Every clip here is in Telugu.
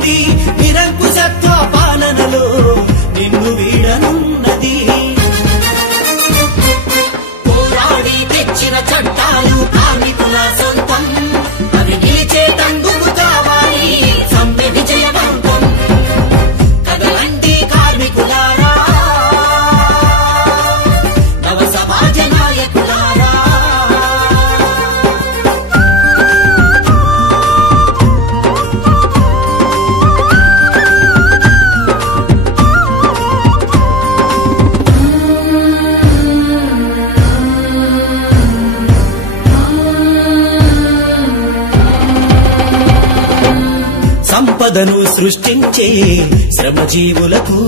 నిలుపుతుంది నిరంకుశత్వ పాలనలో నిన్ను వీడనున్నది. పోరాడి తెచ్చిన చట్టాలు కార్మికుల సొంతం, అవి నిలిచేటందుకు కావాలి సమ్మె విజయవంతం. కదలండి కార్మికులారా, నవ సమాజ నాయకులారా. సంపదను సృష్టించే శ్రమజీవులకు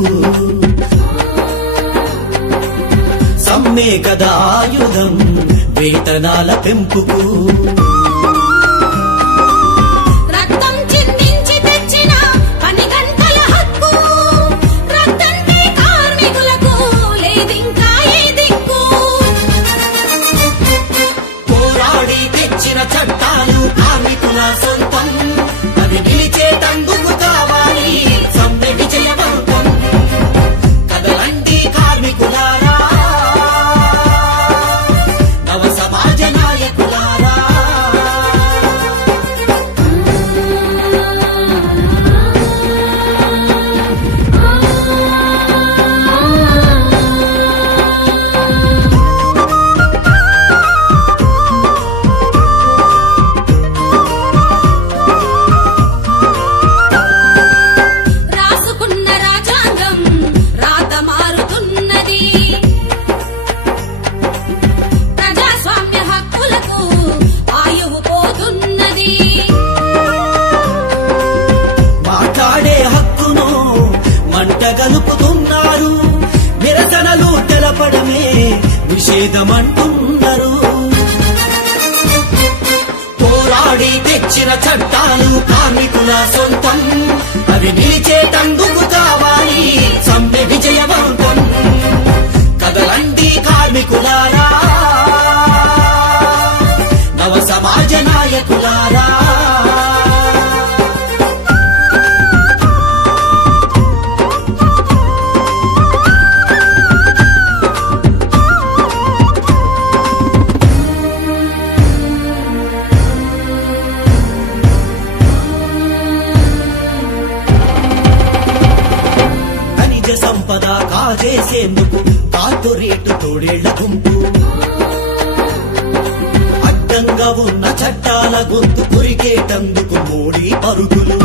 సమ్మె కదా ఆయుధం వేతనాల పెంపుకు. రక్తం చిందించి తెచ్చిన 10 గంటల హక్కు, రక్తంటే కార్మికులకు లేదింకా ఏ దిక్కు. పోరాడి తెచ్చిన చట్టాలు కార్మికుల సొంతం, అవి నిలిచేటందుకు కావాలి సమ్మె విజయవంతం. కదలండి కార్మికులారా, నవ సమాజ నాయకులారా. రాసుకున్న రాజ్యాంగం రాత మారుతున్నది, ప్రజాస్వామ్య హక్కులకు ఆయువు పోతున్నది. మాట్లాడే హక్కును మంట గలుపుతున్నారు, నిరసనలు తెలపడమే నిషేధమంటున్నారు. పోరాడి తెచ్చిన చట్టాలు కార్మికుల సొంతం, అవి నిలిచేటందుకు కావాలి సమ్మె విజయవంతం. కదలండి కార్మికులారా, నవ సమాజ నాయకులారా. ఖనిజ సంపద కాజేసేందుకు కార్పొరేట్ తోడేళ్ల గుంపు, అడ్డంగా ఉన్న చట్టాల గొంతు కొరికేటందుకు మోడీ పరుగులు.